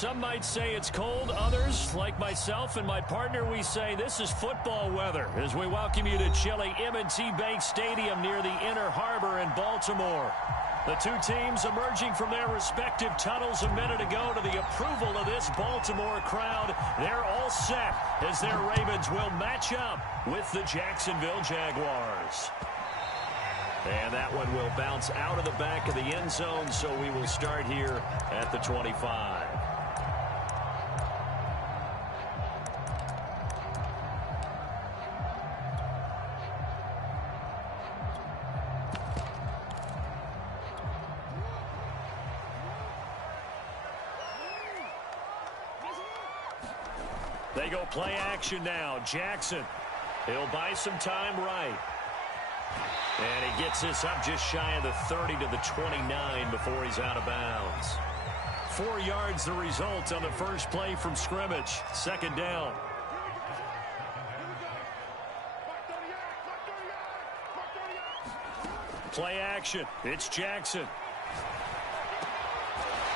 Some might say it's cold. Others, like myself and my partner, we say this is football weather as we welcome you to chilly M&T Bank Stadium near the Inner Harbor in Baltimore. The two teams emerging from their respective tunnels a minute ago to the approval of this Baltimore crowd. They're all set as their Ravens will match up with the Jacksonville Jaguars. And that one will bounce out of the back of the end zone, so we will start here at the 25. They go play action now. Jackson. He'll buy some time right. And he gets this up just shy of the 30 to the 29 before he's out of bounds. 4 yards the result on the first play from scrimmage. Second down. Play action. It's Jackson.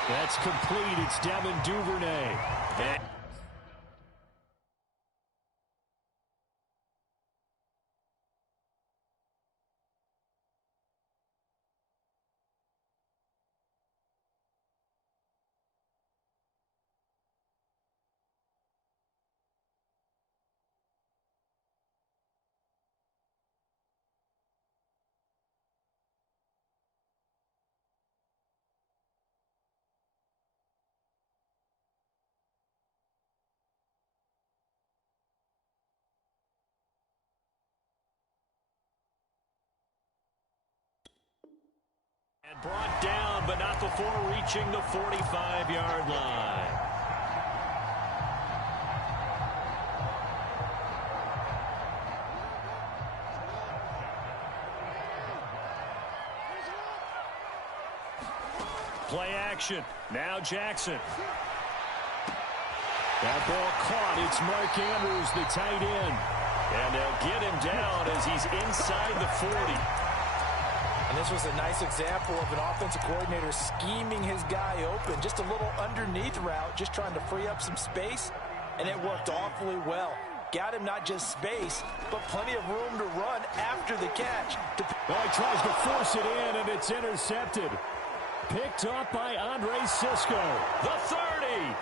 That's complete. It's Devin Duvernay. And brought down, but not before reaching the 45-yard line. Play action. Now Jackson. That ball caught. It's Mark Andrews, the tight end. And they'll get him down as he's inside the 40. And this was a nice example of an offensive coordinator scheming his guy open. Just a little underneath route, just trying to free up some space, and it worked awfully well. Got him not just space, but plenty of room to run after the catch. Well, he tries to force it in, and it's intercepted. Picked up by Andre Sisco. The 30,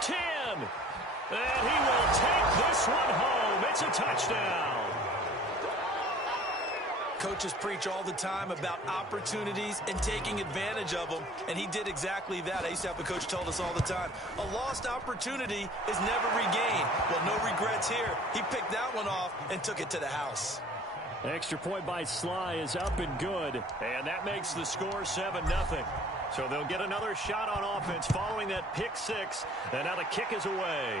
10, and he will take this one home. It's a touchdown. Coaches preach all the time about opportunities and taking advantage of them, and he did exactly that. I used to have a coach tell us all the time, a lost opportunity is never regained. Well, no regrets here. He picked that one off and took it to the house. Extra point by Sly is up and good, and that makes the score 7-0. So they'll get another shot on offense following that pick six, and now the kick is away.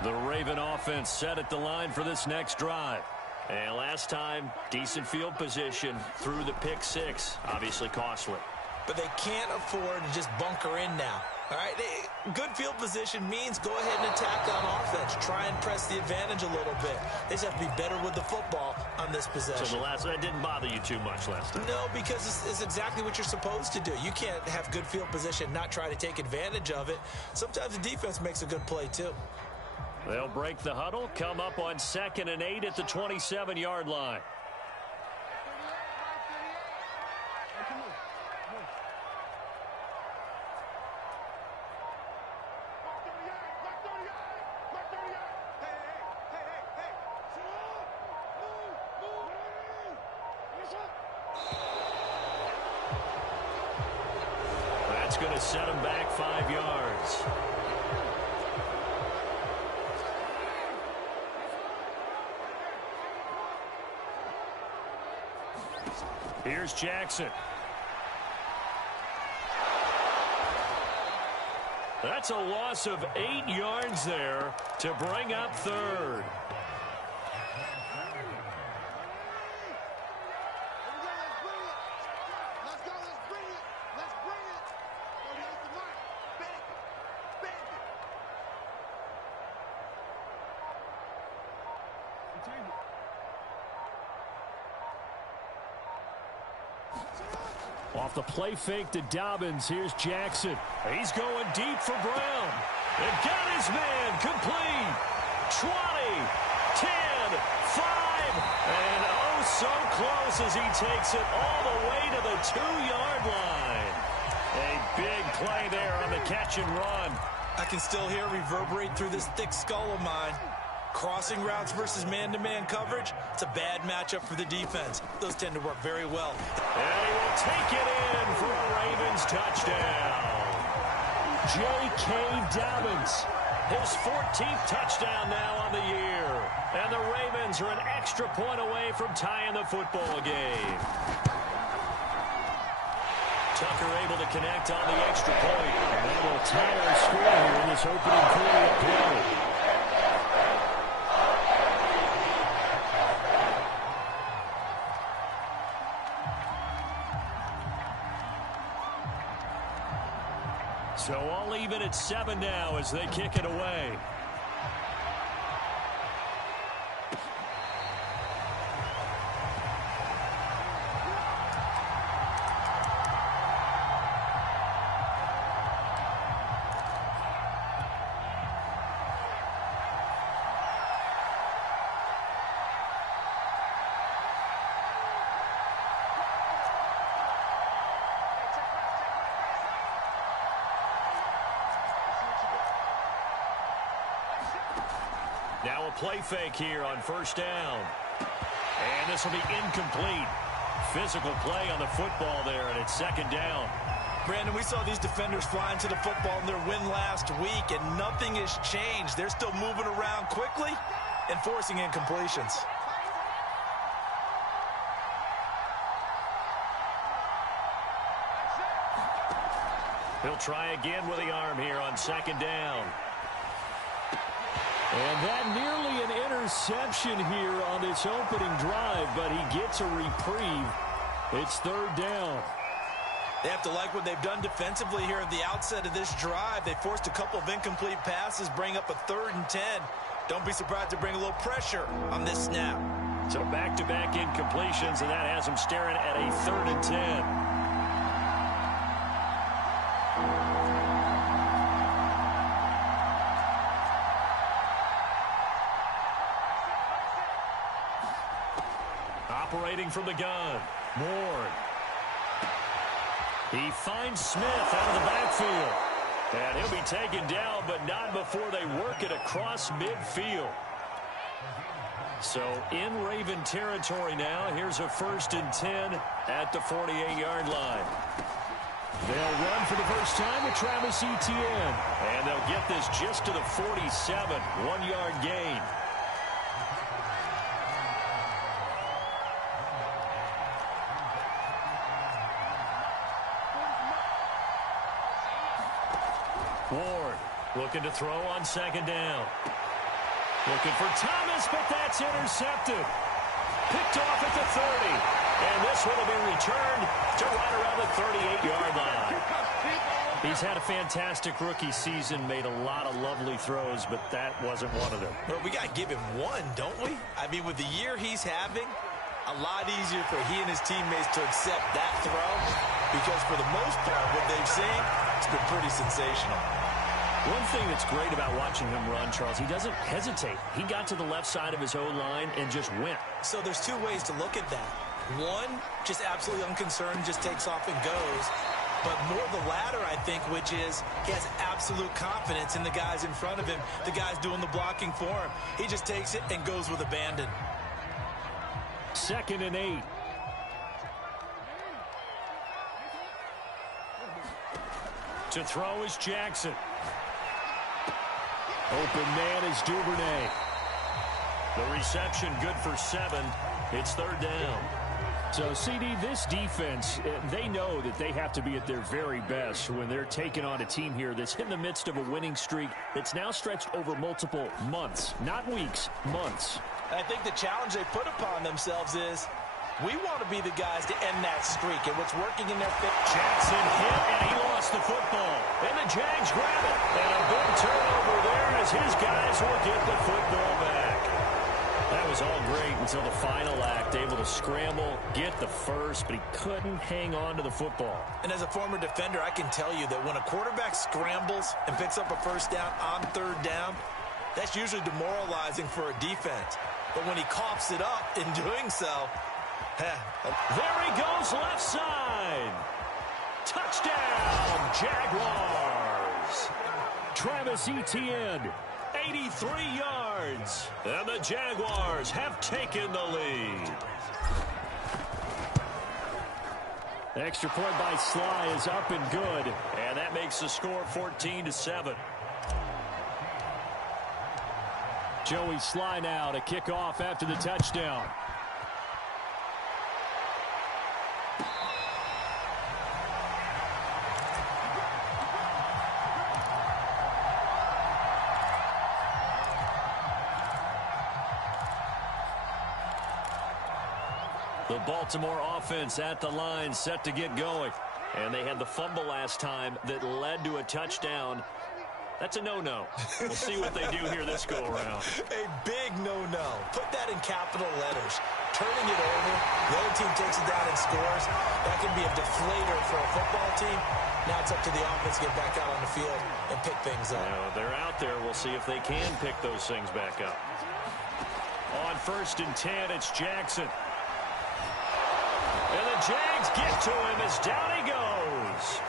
The Raven offense set at the line for this next drive. And last time, decent field position through the pick six. Obviously costly. But they can't afford to just bunker in now. All right, good field position means go ahead and attack on offense. Try and press the advantage a little bit. They just have to be better with the football on this possession. So that didn't bother you too much last time? No, because it's exactly what you're supposed to do. You can't have good field position, not try to take advantage of it. Sometimes the defense makes a good play too. They'll break the huddle, come up on 2nd and 8 at the 27-yard line. That's going to set him back 5 yards. Here's Jackson. That's a loss of 8 yards there to bring up 3rd. Off the play fake to Dobbins, here's Jackson. He's going deep for Brown. And got his man complete. 20, 10, 5, and oh so close as he takes it all the way to the 2-yard line. A big play there on the catch and run. I can still hear it reverberate through this thick skull of mine. Crossing routes versus man-to-man coverage, it's a bad matchup for the defense. Those tend to work very well. And he will take it in for a Ravens touchdown. J.K. Dobbins, his 14th touchdown now on the year. And the Ravens are an extra point away from tying the football game. Tucker able to connect on the extra point. And that will tie our score here in this opening quarter of play. So all even at 7 now as they kick it away. Now a play fake here on first down. And this will be incomplete. Physical play on the football there, and it's second down. Brandon, we saw these defenders flying to the football in their win last week, and nothing has changed. They're still moving around quickly and forcing incompletions. He'll try again with the arm here on second down. And that nearly an interception here on this opening drive, but he gets a reprieve. It's third down. They have to like what they've done defensively here at the outset of this drive. They forced a couple of incomplete passes, bring up a 3rd and 10. Don't be surprised to bring a little pressure on this snap. So back-to-back incompletions, and that has them staring at a 3rd and 10. Operating from the gun, Ward. He finds Smith out of the backfield. And he'll be taken down, but not before they work it across midfield. So in Raven territory now, here's a 1st and 10 at the 48-yard line. They'll run for the first time with Travis Etienne. And they'll get this just to the 47, 1-yard gain. Ward looking to throw on second down. Looking for Thomas, but that's intercepted. Picked off at the 30. And this one will be returned to right around the 38-yard line. He's had a fantastic rookie season, made a lot of lovely throws, but that wasn't one of them. Well, we got to give him one, don't we? I mean, with the year he's having, a lot easier for he and his teammates to accept that throw, because for the most part, what they've seen, it's been pretty sensational. One thing that's great about watching him run, Charles, he doesn't hesitate. He got to the left side of his O-line and just went. So there's 2 ways to look at that. One, just absolutely unconcerned, just takes off and goes. But more the latter, I think, which is he has absolute confidence in the guys in front of him, the guys doing the blocking for him. He just takes it and goes with abandon. 2nd and 8. To throw is Jackson. Open man is Duvernay. The reception good for 7. It's 3rd down. So, CD, this defense, they know that they have to be at their very best when they're taking on a team here that's in the midst of a winning streak that's now stretched over multiple months, not weeks, months. I think the challenge they put upon themselves is we want to be the guys to end that streak, and what's working in their favor. Jackson hit, and he lost the football. And the Jags grab it. And a big turnover there as his guys will get the football back. That was all great until the final act, able to scramble, get the first, but he couldn't hang on to the football. And as a former defender, I can tell you that when a quarterback scrambles and picks up a first down on third down, that's usually demoralizing for a defense. But when he coughs it up in doing so, there he goes left side. Touchdown, Jaguars. Travis Etienne, 83 yards. And the Jaguars have taken the lead. Extra point by Sly is up and good. And that makes the score 14-7. Joey Sly now to kick off after the touchdown. The Baltimore offense at the line, set to get going. And they had the fumble last time that led to a touchdown. That's a no-no. We'll see what they do here this go-around. A big no-no. Put that in capital letters. Turning it over, the other team takes it down and scores. That can be a deflator for a football team. Now it's up to the offense to get back out on the field and pick things up. They're out there. We'll see if they can pick those things back up. On 1st and 10, it's Jackson. And the Jags get to him as down he goes.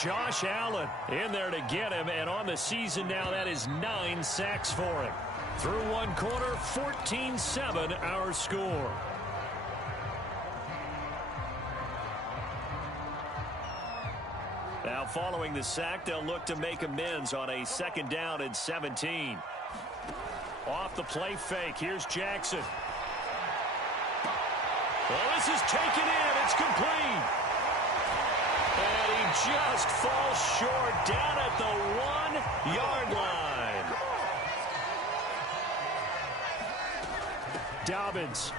Josh Allen in there to get him, and on the season now, that is 9 sacks for him. Through one quarter, 14-7 our score. Now following the sack, they'll look to make amends on a 2nd down and 17. Off the play fake, here's Jackson. Well, this is taken in. It's complete. And he just falls short down at the 1-yard line. Dobbins.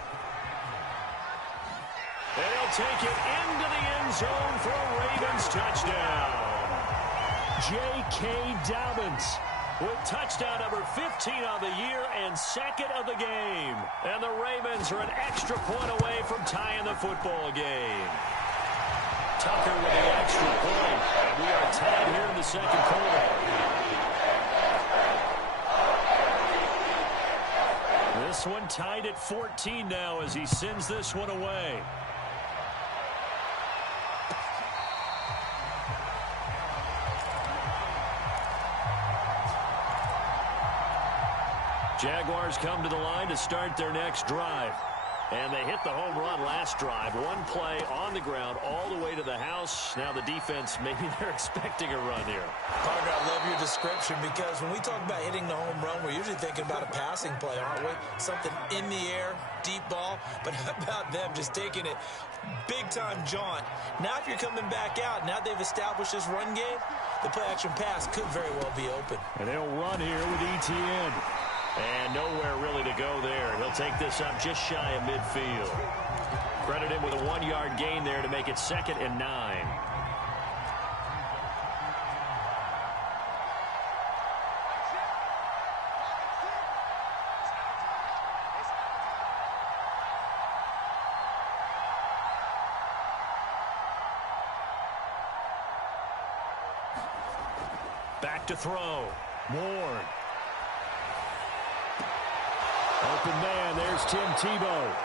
And he'll take it into the end zone for a Ravens touchdown. J.K. Dobbins with touchdown number 15 on the year and 2nd of the game. And the Ravens are an extra point away from tying the football game. Tucker with the extra point. And we are tied here in the 2nd quarter. This one tied at 14 now as he sends this one away. Jaguars come to the line to start their next drive. And they hit the home run last drive. One play on the ground all the way to the house. Now the defense, maybe they're expecting a run here. Partner, I love your description because when we talk about hitting the home run, we're usually thinking about a passing play, aren't we? Something in the air, deep ball. But how about them just taking it big-time jaunt? Now if you're coming back out, now they've established this run game, the play-action pass could very well be open. And they'll run here with Etienne. And nowhere really to go there. He'll take this up just shy of midfield. Credit him with a 1-yard gain there to make it 2nd and 9. Back to throw. Ward. Open man, there's Tim Tebow.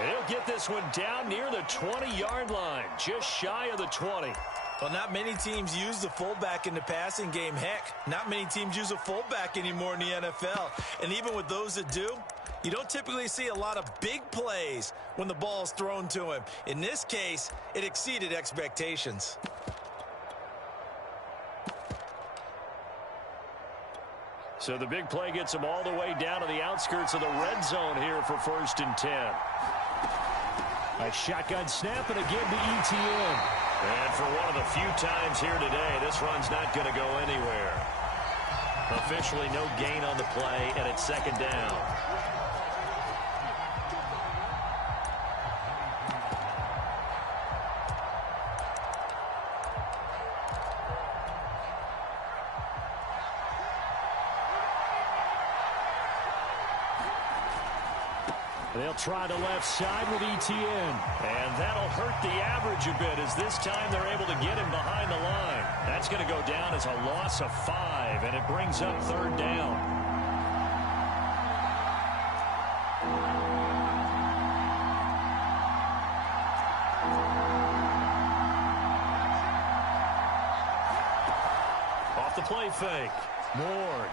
And he'll get this one down near the 20-yard line, just shy of the 20. Well, not many teams use the fullback in the passing game. Heck, not many teams use a fullback anymore in the NFL. And even with those that do, you don't typically see a lot of big plays when the ball is thrown to him. In this case, it exceeded expectations. So the big play gets him all the way down to the outskirts of the red zone here for 1st and 10. A shotgun snap, and again to Etienne. And for one of the few times here today, this run's not going to go anywhere. Officially no gain on the play, and it's 2nd down. They'll try the left side with Etienne. And that'll hurt the average a bit as this time they're able to get him behind the line. That's going to go down as a loss of 5, and it brings up 3rd down. Off the play fake. Moore.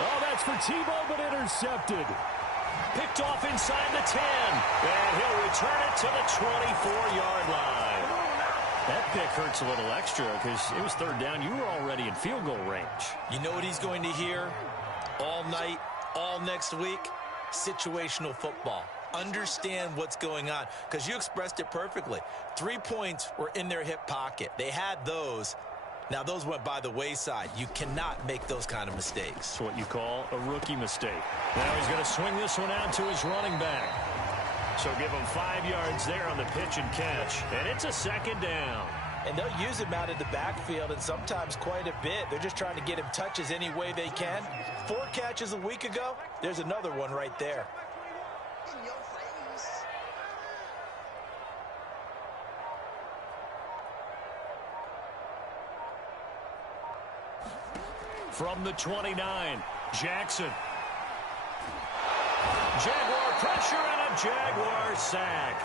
Oh, that's for Tebow, but intercepted. Picked off inside the 10. And he'll return it to the 24-yard line. That pick hurts a little extra because it was 3rd down. You were already in field goal range. You know what he's going to hear all night, all next week? Situational football. Understand what's going on, because you expressed it perfectly. 3 points were in their hip pocket. They had those. Now, those went by the wayside. You cannot make those kind of mistakes. It's what you call a rookie mistake. Now he's going to swing this one out to his running back. So give him 5 yards there on the pitch and catch. And it's a 2nd down. And they'll use him out of the backfield, and sometimes quite a bit. They're just trying to get him touches any way they can. 4 catches a week ago. There's another one right there. In your face. From the 29, Jackson. Jaguar pressure and a Jaguar sack.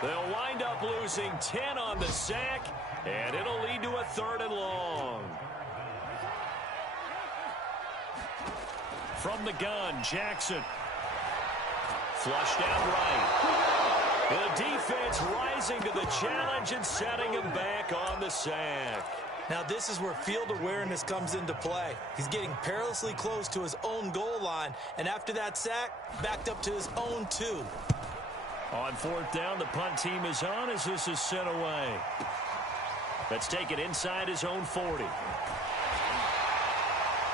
They'll wind up losing 10 on the sack, and it'll lead to a 3rd and long. From the gun, Jackson. Flushed out right. The defense rising to the challenge and setting him back on the sack. Now, this is where field awareness comes into play. He's getting perilously close to his own goal line, and after that sack, backed up to his own 2. On 4th down, the punt team is on as this is sent away. Let's take it inside his own 40.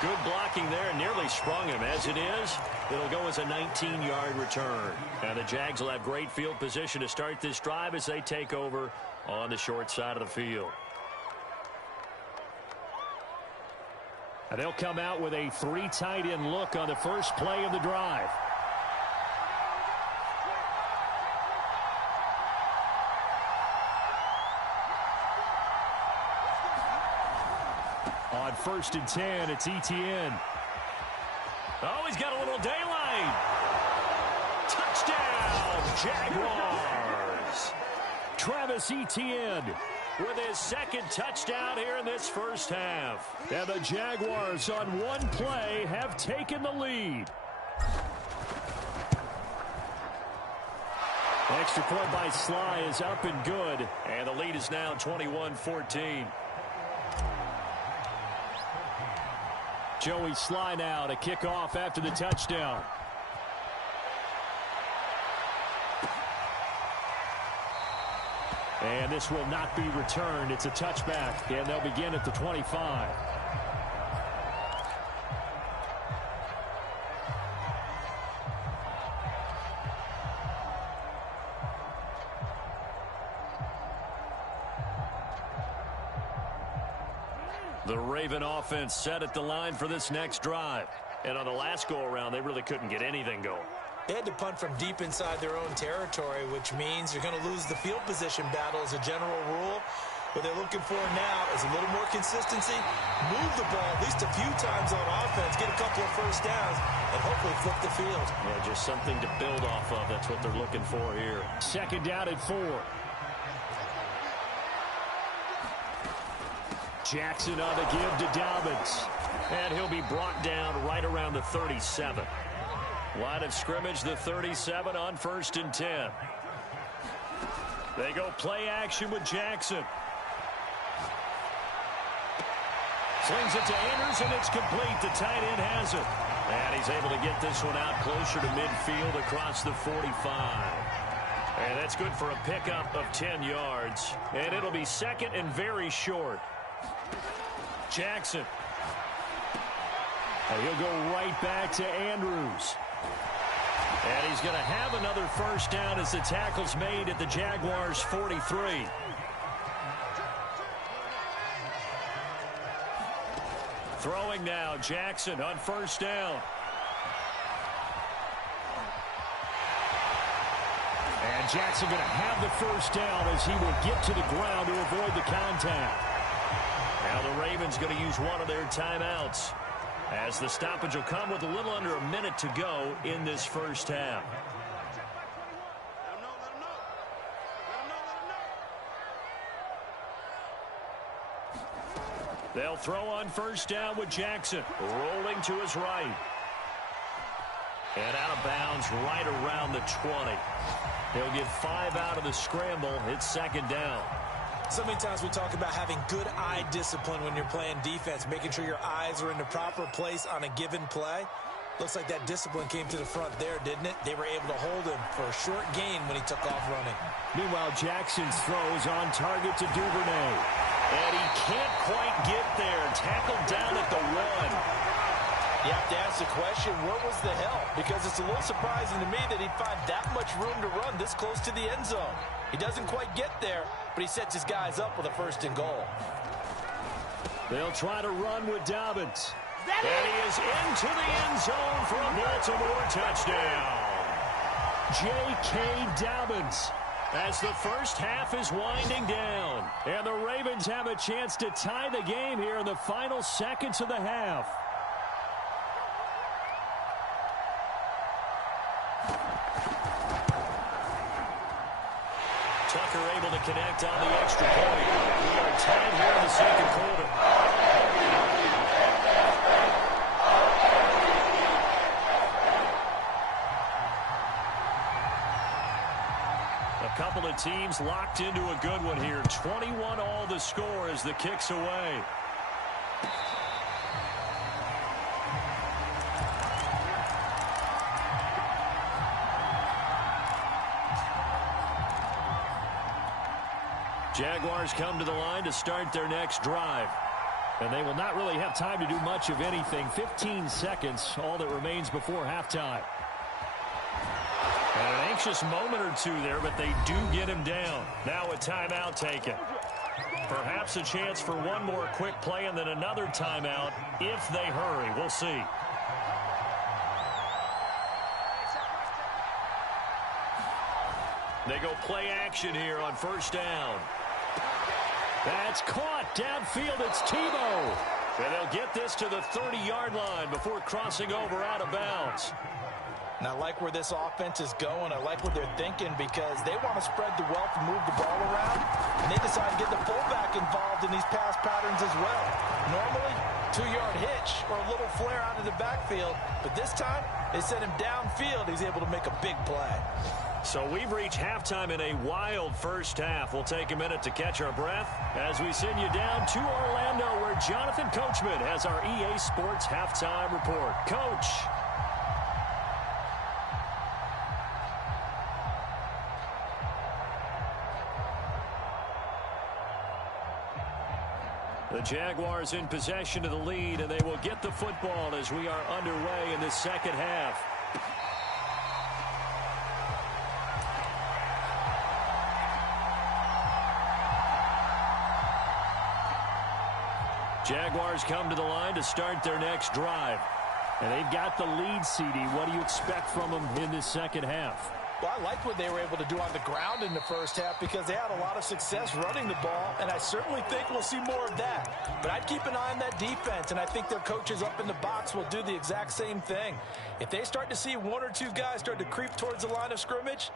Good blocking there, nearly sprung him. As it is, it'll go as a 19-yard return. And the Jags will have great field position to start this drive as they take over on the short side of the field. And they'll come out with a 3 tight end look on the first play of the drive. On 1st and 10, it's Etienne. Oh, he's got a little daylight. Touchdown, Jaguars. Travis Etienne with his 2nd touchdown here in this first half. And the Jaguars on 1 play have taken the lead. Extra point by Sly is up and good. And the lead is now 21-14. Joey Sly now to kick off after the touchdown. And this will not be returned. It's a touchback, and they'll begin at the 25. The Raven offense set at the line for this next drive. And on the last go-around, they really couldn't get anything going. They had to punt from deep inside their own territory, which means you're going to lose the field position battle as a general rule. What they're looking for now is a little more consistency, move the ball at least a few times on offense, get a couple of first downs, and hopefully flip the field. Yeah, just something to build off of. That's what they're looking for here. 2nd down and 4. Jackson on the give to Dobbins. And he'll be brought down right around the 37. Line of scrimmage, the 37 on 1st and 10. They go play action with Jackson. Slings it to Andrews, and it's complete. The tight end has it. And he's able to get this one out closer to midfield across the 45. And that's good for a pickup of 10 yards. And it'll be 2nd and very short. Jackson. And he'll go right back to Andrews. And he's going to have another first down as the tackle's made at the Jaguars' 43. Throwing now, Jackson on 1st down. And Jackson going to have the first down as he will get to the ground to avoid the contact. Now the Ravens going to use one of their timeouts, as the stoppage will come with a little under a minute to go in this first half. They'll throw on first down with Jackson, rolling to his right. And out of bounds right around the 20. They'll get 5 out of the scramble. It's second down. So many times we talk about having good eye discipline when you're playing defense, making sure your eyes are in the proper place on a given play. Looks like that discipline came to the front there, didn't it? They were able to hold him for a short gain when he took off running. Meanwhile, Jackson's throws on target to Duvernay. And he can't quite get there. Tackled down at the 1. You have to ask the question, where was the help? Because it's a little surprising to me that he'd find that much room to run this close to the end zone. He doesn't quite get there, but he sets his guys up with a first and goal. They'll try to run with Dobbins. And he is into the end zone for a Baltimore touchdown. J.K. Dobbins, as the first half is winding down. And the Ravens have a chance to tie the game here in the final seconds of the half. Tucker able to connect on the extra point. We are tied here in the second quarter. A couple of teams locked into a good one here. 21 all the score as the kick's away. Jaguars come to the line to start their next drive. And they will not really have time to do much of anything. 15 seconds, all that remains before halftime. And an anxious moment or two there, but they do get him down. Now a timeout taken. Perhaps a chance for one more quick play and then another timeout if they hurry. We'll see. They go play action here on first down. That's caught downfield. It's Tebow. And they'll get this to the 30-yard line before crossing over out of bounds. And I like where this offense is going. I like what they're thinking because they want to spread the wealth and move the ball around. And they decide to get the fullback involved in these pass patterns as well. Normally, 2-yard hitch or a little flare out of the backfield. But this time, they sent him downfield. He's able to make a big play. So we've reached halftime in a wild first half. We'll take a minute to catch our breath as we send you down to Orlando, where Jonathan Coachman has our EA Sports halftime report. Coach. The Jaguars in possession of the lead, and they will get the football as we are underway in the second half. Jaguars come to the line to start their next drive. And they've got the lead, CD. What do you expect from them in this second half? Well, I like what they were able to do on the ground in the first half because they had a lot of success running the ball, and I certainly think we'll see more of that. But I'd keep an eye on that defense, and I think their coaches up in the box will do the exact same thing. If they start to see one or two guys start to creep towards the line of scrimmage,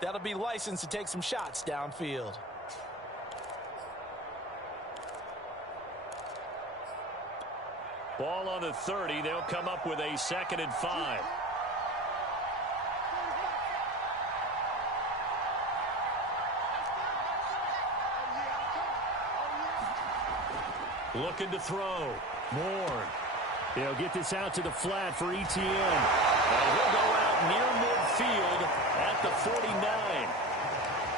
that'll be licensed to take some shots downfield. Ball on the 30. They'll come up with a 2nd and 5. Looking to throw. Moore. They'll get this out to the flat for Etienne. And he'll go out near midfield at the 49.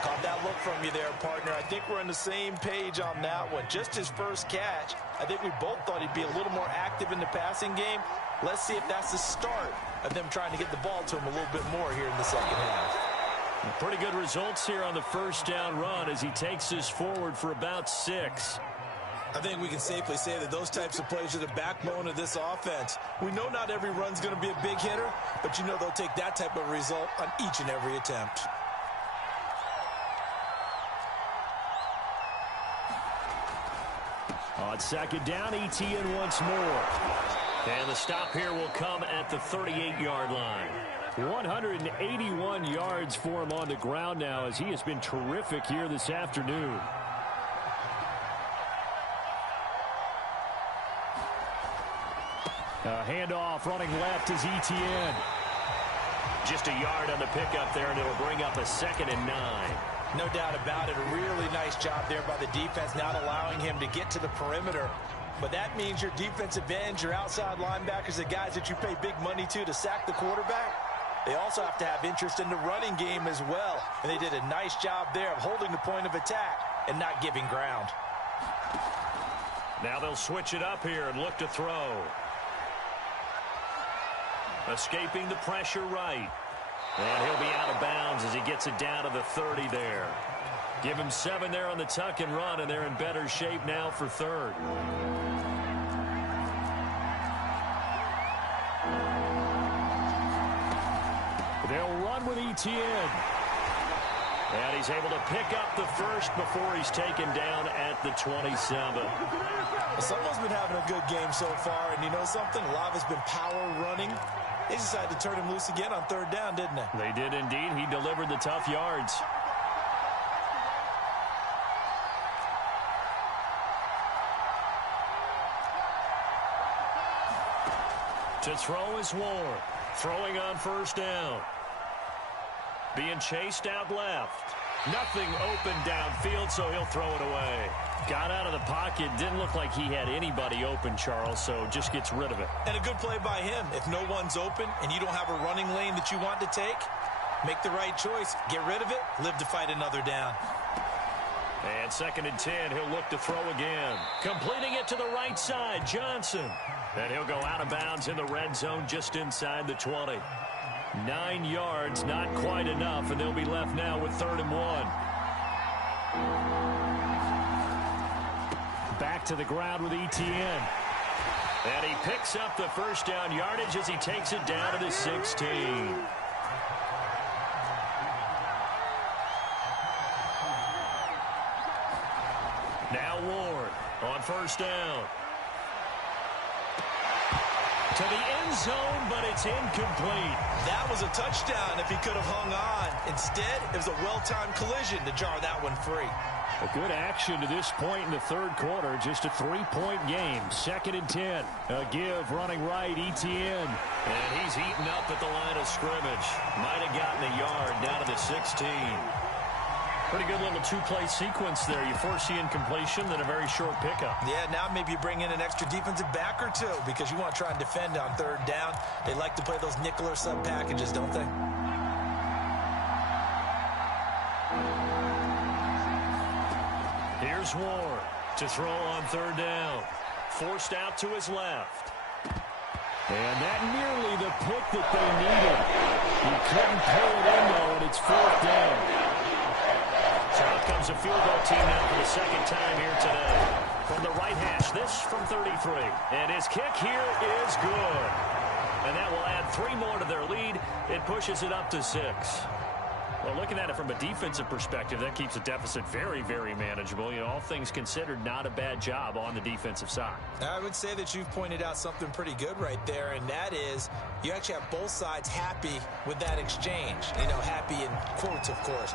Caught that look from you there, partner. I think we're on the same page on that one. Just his first catch. I think we both thought he'd be a little more active in the passing game. Let's see if that's the start of them trying to get the ball to him a little bit more here in the second half. Pretty good results here on the first down run as he takes this forward for about 6. I think we can safely say that those types of plays are the backbone of this offense. We know not every run's going to be a big hitter, but you know they'll take that type of result on each and every attempt. On second down, ETN once more. And the stop here will come at the 38-yard line. 181 yards for him on the ground now as he has been terrific here this afternoon. Handoff running left is ETN. Just a yard on the pickup there, and it'll bring up a 2nd and 9. No doubt about it. A really nice job there by the defense, not allowing him to get to the perimeter. But that means your defensive ends, your outside linebackers, the guys that you pay big money to sack the quarterback, they also have to have interest in the running game as well. And they did a nice job there of holding the point of attack and not giving ground. Now they'll switch it up here and look to throw. Escaping the pressure right. And he'll be out of bounds as he gets it down to the 30 there. Give him 7 there on the tuck and run, and they're in better shape now for 3rd. They'll run with ETN. And he's able to pick up the first before he's taken down at the 27. Someone's been having a good game so far, and you know something? A lot of it's been power running. They decided to turn him loose again on 3rd down, didn't they? They did indeed. He delivered the tough yards. To throw is Ward. Throwing on 1st down. Being chased out left. Nothing open downfield, so he'll throw it away. Got out of the pocket. Didn't look like he had anybody open, Charles, so just gets rid of it. And a good play by him. If no one's open and you don't have a running lane that you want to take, make the right choice. Get rid of it. Live to fight another down. And 2nd and 10, he'll look to throw again. Completing it to the right side, Johnson. And he'll go out of bounds in the red zone just inside the 20. 9 yards, not quite enough, and they'll be left now with 3rd and 1. Back to the ground with ETN. And he picks up the 1st down yardage as he takes it down to the 16. Now Ward on 1st down. To the end zone, but it's incomplete. That was a touchdown if he could have hung on. Instead, it was a well-timed collision to jar that one free. A good action to this point in the 3rd quarter. Just a 3-point game. 2nd and 10. A give running right, ETN. And he's eaten up at the line of scrimmage. Might have gotten a yard down to the 16. Pretty good little 2-play sequence there. You force the incompletion, then a very short pickup. Yeah, now maybe you bring in an extra defensive back or 2 because you want to try and defend on 3rd down. They like to play those nickel or sub packages, don't they? Here's Ward to throw on 3rd down. Forced out to his left. And that nearly the pick that they needed. He couldn't pull it in, though, and it's 4th down. So out comes a field goal team now for the 2nd time here today. From the right hash, this from 33. And his kick here is good. And that will add 3 more to their lead. It pushes it up to 6. Well, looking at it from a defensive perspective, that keeps the deficit very, very manageable. You know, all things considered, not a bad job on the defensive side. I would say that you've pointed out something pretty good right there, and that is you actually have both sides happy with that exchange. You know, happy in quotes, of course.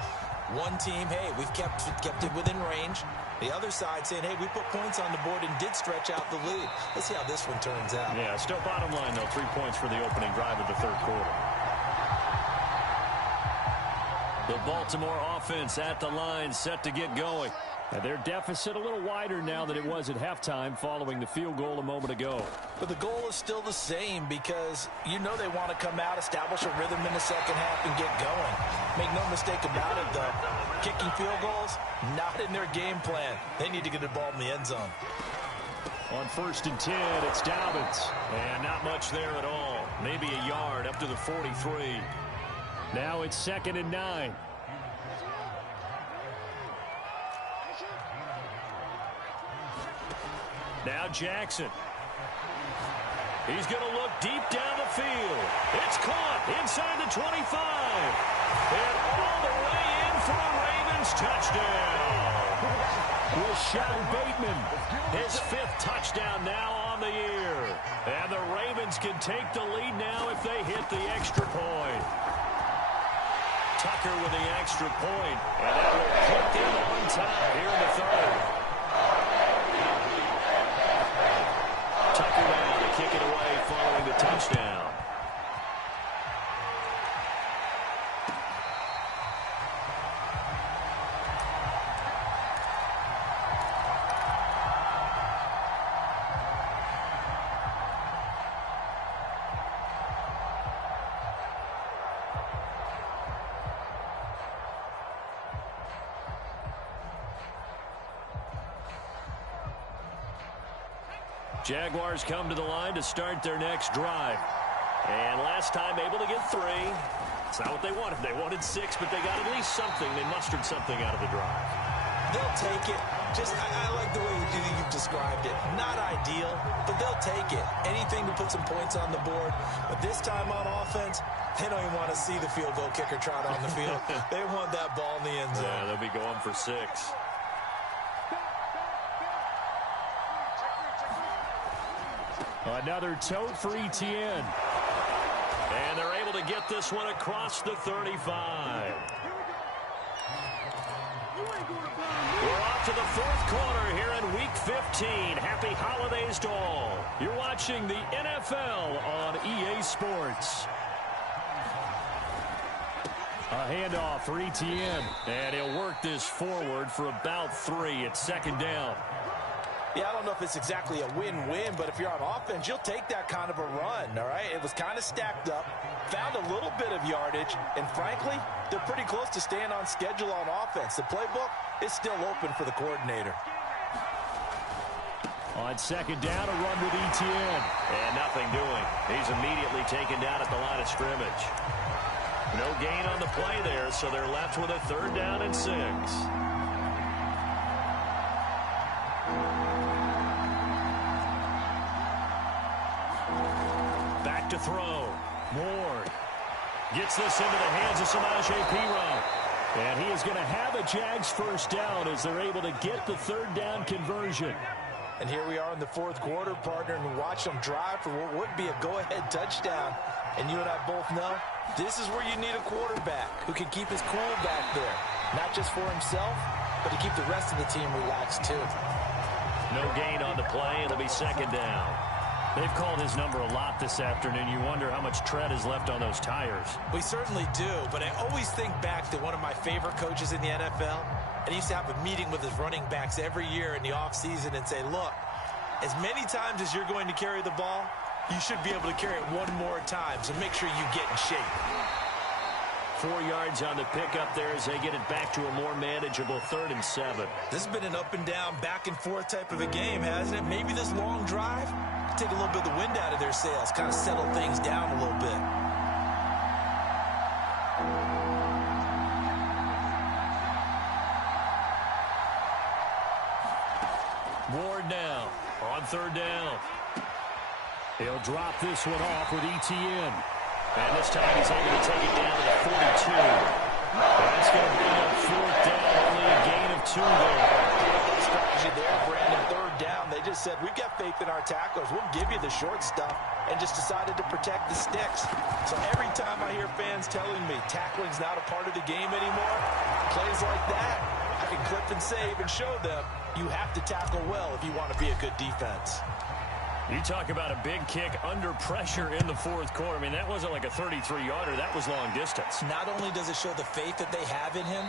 One team, hey, we've kept it within range. The other side saying, hey, we put points on the board and did stretch out the lead. Let's see how this one turns out. Yeah, still bottom line, though, 3 points for the opening drive of the 3rd quarter. The Baltimore offense at the line, set to get going. And their deficit a little wider now than it was at halftime following the field goal a moment ago. But the goal is still the same because you know they want to come out, establish a rhythm in the 2nd half, and get going. Make no mistake about it, though. Kicking field goals, not in their game plan. They need to get the ball in the end zone. On 1st and 10, it's Dobbins. And not much there at all. Maybe a yard up to the 43. Now it's 2nd and 9. Now Jackson. He's going to look deep down the field. It's caught inside the 25. And all the way in for a Ravens touchdown. Rashad Bateman, his 5th touchdown now on the year. And the Ravens can take the lead now if they hit the extra point. Tucker with the extra point, and that will put them on time here in the 3rd. Tucker now to kick it away following the touchdown. Jaguars come to the line to start their next drive. And last time able to get 3. It's not what they wanted. They wanted 6, but they got at least something. They mustered something out of the drive. They'll take it. I like the way you've described it. Not ideal, but they'll take it. Anything to put some points on the board. But this time on offense, they don't even want to see the field goal kicker trot on the field. They want that ball in the end zone. Yeah, they'll be going for 6. Another tote for Etienne. And they're able to get this one across the 35. We're off to the 4th quarter here in Week 15. Happy holidays to all. You're watching the NFL on EA Sports. A handoff for Etienne. And he'll work this forward for about 3. It's 2nd down. Yeah, I don't know if it's exactly a win-win, but if you're on offense, you'll take that kind of a run, all right? It was kind of stacked up, found a little bit of yardage, and frankly, they're pretty close to staying on schedule on offense. The playbook is still open for the coordinator. On 2nd down, a run with Etienne. And nothing doing. He's immediately taken down at the line of scrimmage. No gain on the play there, so they're left with a 3rd down and 6. Back to throw. Moore gets this into the hands of Samaje Perine. And he is going to have a Jags 1st down as they're able to get the 3rd down conversion. And here we are in the 4th quarter, partner, and watch them drive for what would be a go-ahead touchdown. And you and I both know this is where you need a quarterback who can keep his cool back there. Not just for himself, but to keep the rest of the team relaxed too. No gain on the play, and it'll be 2nd down. They've called his number a lot this afternoon. You wonder how much tread is left on those tires. We certainly do, but I always think back to one of my favorite coaches in the NFL. And he used to have a meeting with his running backs every year in the offseason and say, look, as many times as you're going to carry the ball, you should be able to carry it one more time, so make sure you get in shape. 4 yards on the pickup there as they get it back to a more manageable 3rd and 7. This has been an up and down, back and forth type of a game, hasn't it? Maybe this long drive take a little bit of the wind out of their sails, kind of settle things down a little bit. Ward now on 3rd down. He'll drop this one off with Etienne. And this time he's able to take it down to the 42. That's going to bring up 4th down, only a gain of 2 there. Strategy there, Brandon, 3rd down. They just said, we've got faith in our tacklers. We'll give you the short stuff, and just decided to protect the sticks. So every time I hear fans telling me tackling's not a part of the game anymore, plays like that, I can clip and save and show them you have to tackle well if you want to be a good defense. You talk about a big kick under pressure in the 4th quarter. I mean, that wasn't like a 33-yarder. That was long distance. Not only does it show the faith that they have in him,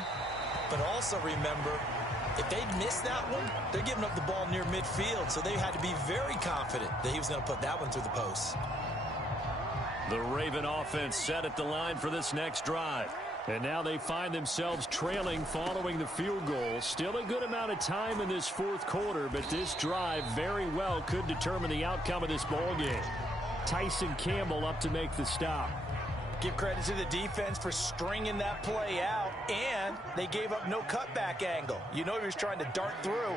but also remember, if they'd missed that one, they're giving up the ball near midfield, so they had to be very confident that he was going to put that one through the post. The Raven offense set at the line for this next drive. And now they find themselves trailing following the field goal. Still a good amount of time in this 4th quarter, but this drive very well could determine the outcome of this ball game. Tyson Campbell up to make the stop. Give credit to the defense for stringing that play out, and they gave up no cutback angle. You know he was trying to dart through.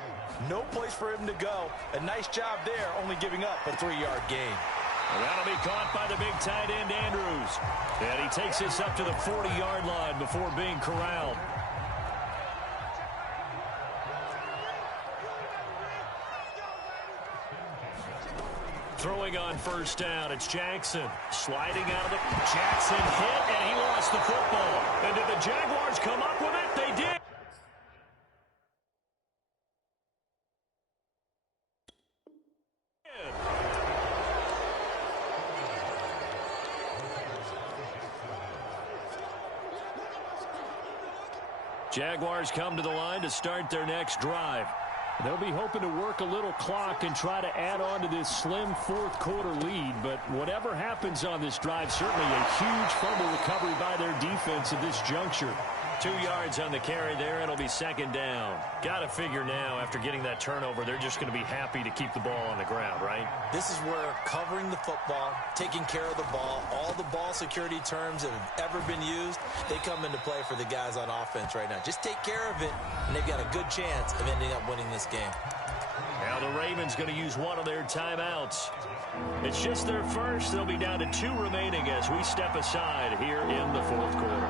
No place for him to go. A nice job there, only giving up a 3-yard gain. And that'll be caught by the big tight end, Andrews. And he takes this up to the 40-yard line before being corralled. Throwing on first down, it's Jackson. Sliding out of the... Jackson hit, and he lost the football. And did the Jaguars come up with it? They did. Jaguars come to the line to start their next drive. They'll be hoping to work a little clock and try to add on to this slim fourth quarter lead. But whatever happens on this drive, certainly a huge fumble recovery by their defense at this juncture. 2 yards on the carry there. It'll be second down. Got to figure now, after getting that turnover, they're just going to be happy to keep the ball on the ground, right? This is where covering the football, taking care of the ball, all the ball security terms that have ever been used, they come into play for the guys on offense right now. Just take care of it, and they've got a good chance of ending up winning this game. Now the Ravens going to use one of their timeouts. It's just their first. They'll be down to 2 remaining as we step aside here in the fourth quarter.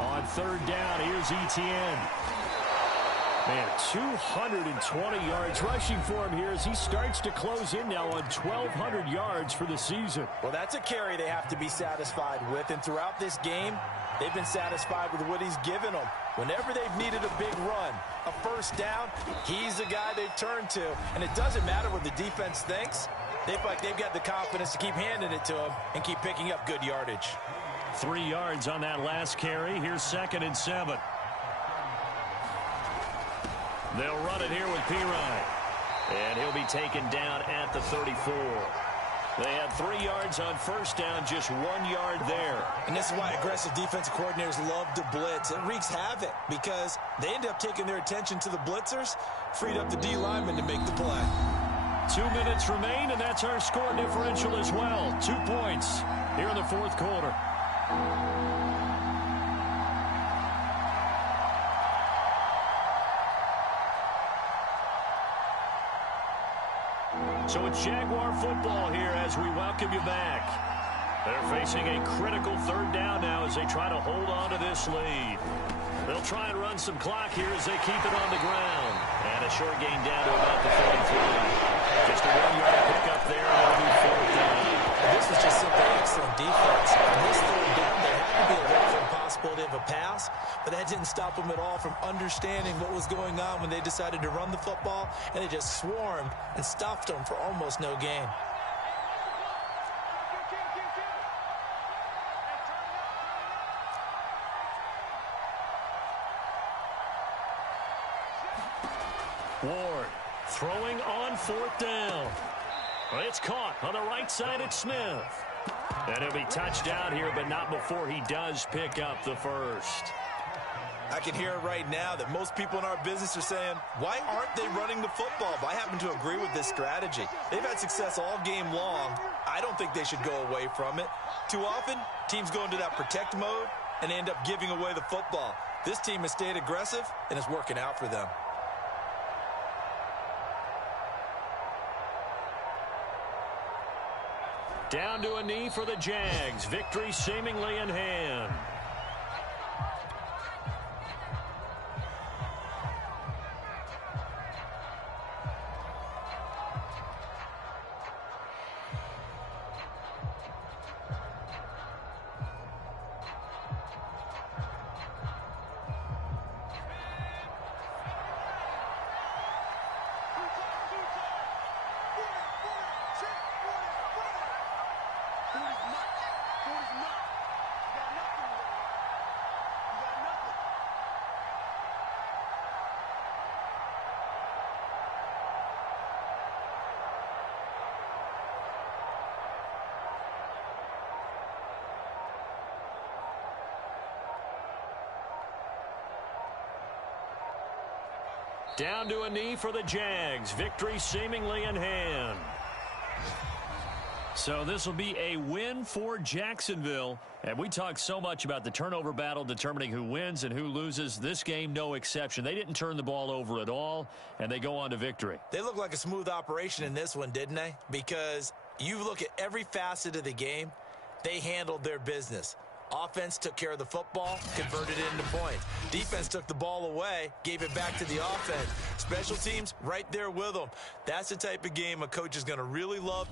On third down, here's Etienne. Man, 220 yards rushing for him here as he starts to close in now on 1,200 yards for the season. Well, that's a carry they have to be satisfied with, and throughout this game, they've been satisfied with what he's given them. Whenever they've needed a big run, a first down, he's the guy they've turned to. And it doesn't matter what the defense thinks. They feel like they've got the confidence to keep handing it to him and keep picking up good yardage. 3 yards on that last carry. Here's 2nd and 7. They'll run it here with Pirine. And he'll be taken down at the 34. They had 3 yards on first down, just 1 yard there. And this is why aggressive defensive coordinators love to blitz. It wreaks havoc because they end up taking their attention to the blitzers, freed up the D lineman to make the play. 2 minutes remain, and that's our score differential as well. 2 points here in the fourth quarter. So it's Jaguar football here as we welcome you back. They're facing a critical third down now as they try to hold on to this lead. They'll try and run some clock here as they keep it on the ground. And a short gain down to about the 43. Just a 1 yard pickup there, and it'll be fourth down. This was just simply excellent defense. On this third down, there had to be a low possibility of a pass, but that didn't stop them at all from understanding what was going on when they decided to run the football, and they just swarmed and stopped them for almost no gain. Ward throwing on fourth down. It's caught on the right side at Smith. And he'll be touched down here, but not before he does pick up the first. I can hear it right now that most people in our business are saying, why aren't they running the football? But I happen to agree with this strategy. They've had success all game long. I don't think they should go away from it. Too often, teams go into that protect mode and end up giving away the football. This team has stayed aggressive, and it's working out for them. Down to a knee for the Jags. Victory seemingly in hand. Down to a knee for the Jags. Victory seemingly in hand. So this will be a win for Jacksonville. And we talked so much about the turnover battle determining who wins and who loses. This game, no exception. They didn't turn the ball over at all, and they go on to victory. They look like a smooth operation in this one, didn't they? Because you look at every facet of the game, they handled their business. Offense took care of the football, converted it into points. Defense took the ball away, gave it back to the offense. Special teams, right there with them. That's the type of game a coach is going to really love.